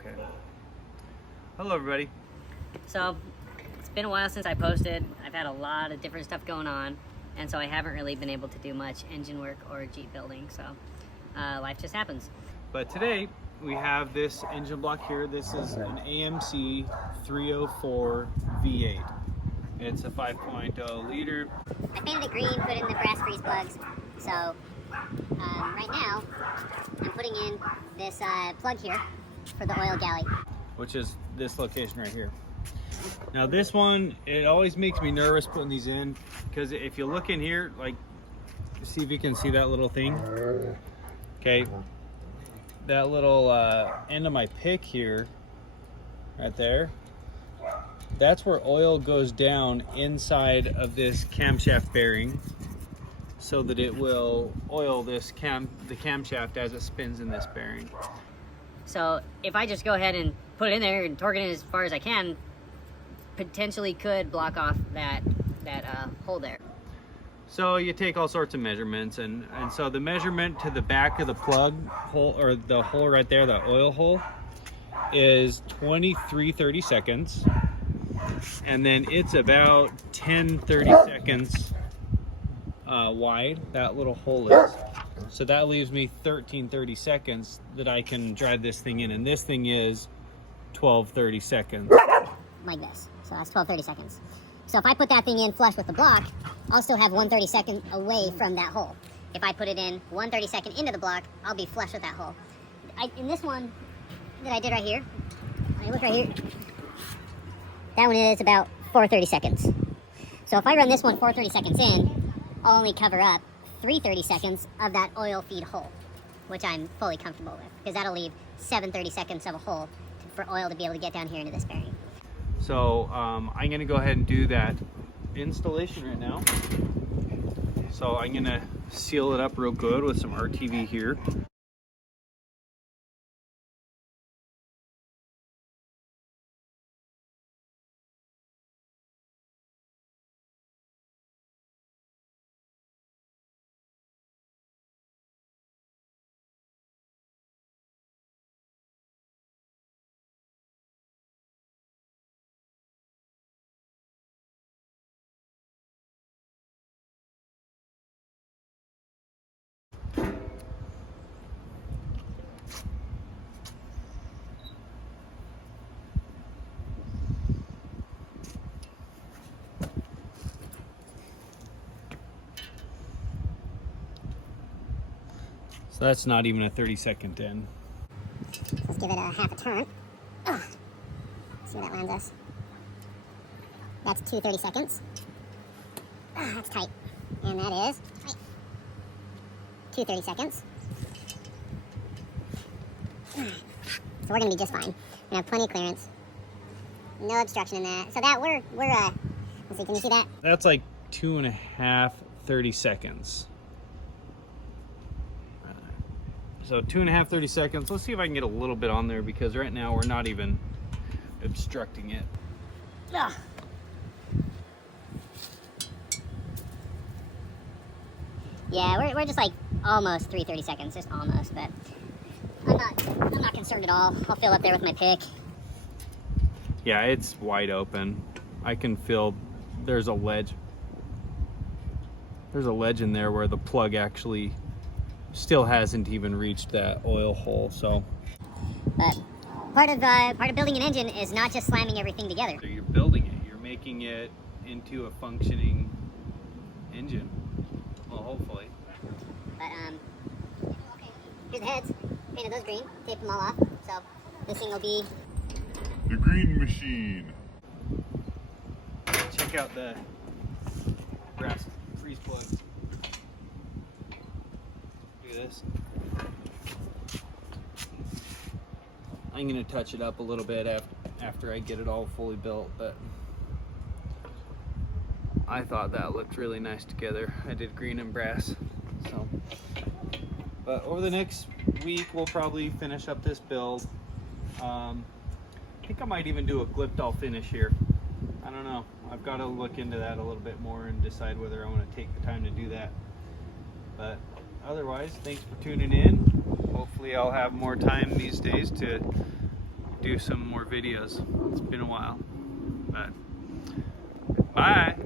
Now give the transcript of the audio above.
Okay. Hello, everybody. So, it's been a while since I posted. I've had a lot of different stuff going on, and so I haven't really been able to do much engine work or Jeep building, so life just happens. But today, we have this engine block here. This is an AMC 304 V8. It's a 5.0 liter. I painted it green, put in the brass grease plugs. So, right now, I'm putting in this plug here for the Oil Galley. Which is this location right here. Now this one, it always makes me nervous putting these in, because if you look in here, like, see if you can see that little thing. Okay, that little end of my pick here, right there, that's where oil goes down inside of this camshaft bearing, so that it will oil the camshaft as it spins in this bearing. So if I just go ahead and put it in there and torque it in as far as I can, potentially could block off that hole there. So you take all sorts of measurements, and so the measurement to the back of the plug hole, or the hole right there, the oil hole, is 23 seconds, and then it's about 30 seconds wide, that little hole is. So that leaves me 30 seconds that I can drive this thing in, and this thing is 30 seconds. Like this. So that's 30 seconds. So if I put that thing in flush with the block, I'll still have 30 seconds away from that hole. If I put it in 30 seconds into the block, I'll be flush with that hole. In this one that I did right here, I look right here, that one is about 30 seconds. So if I run this one 30 seconds in, I'll only cover up 30 seconds of that oil feed hole, which I'm fully comfortable with, because that'll leave 30 seconds of a hole for oil to be able to get down here into this bearing. So I'm going to go ahead and do that installation right now. So I'm going to seal it up real good with some RTV here. So that's not even a 30-second in. Let's give it a half a turn. Ugh. See where that lands us. That's 30 seconds. That's tight. And that is tight. 30 seconds. So we're gonna be just fine. We're gonna have plenty of clearance. No obstruction in that. So that we're let's see, can you see that? That's like 2.5 30 seconds. So 2.5 30 seconds. Let's see if I can get a little bit on there, because right now we're not even obstructing it. Ugh. Yeah, we're just like almost 30 seconds, just almost, but I'm not concerned at all. I'll fill up there with my pick. Yeah, it's wide open. I can feel there's a ledge. There's a ledge in there where the plug actually still hasn't even reached that oil hole. So, but part of building an engine is not just slamming everything together. So you're building it. You're making it into a functioning engine. Well, hopefully. But here's the heads. Painted those green. Taped them all off. So this thing will be the green machine. Check out the brass grease plugs. Look at this. I'm going to touch it up a little bit after I get it all fully built, but I thought that looked really nice together. I did green and brass. So, but over the next week we'll probably finish up this build. I think I might even do a Gliptol finish here. I don't know. I've got to look into that a little bit more and decide whether I want to take the time to do that. But otherwise, thanks for tuning in. Hopefully I'll have more time these days to do some more videos. It's been a while, but bye.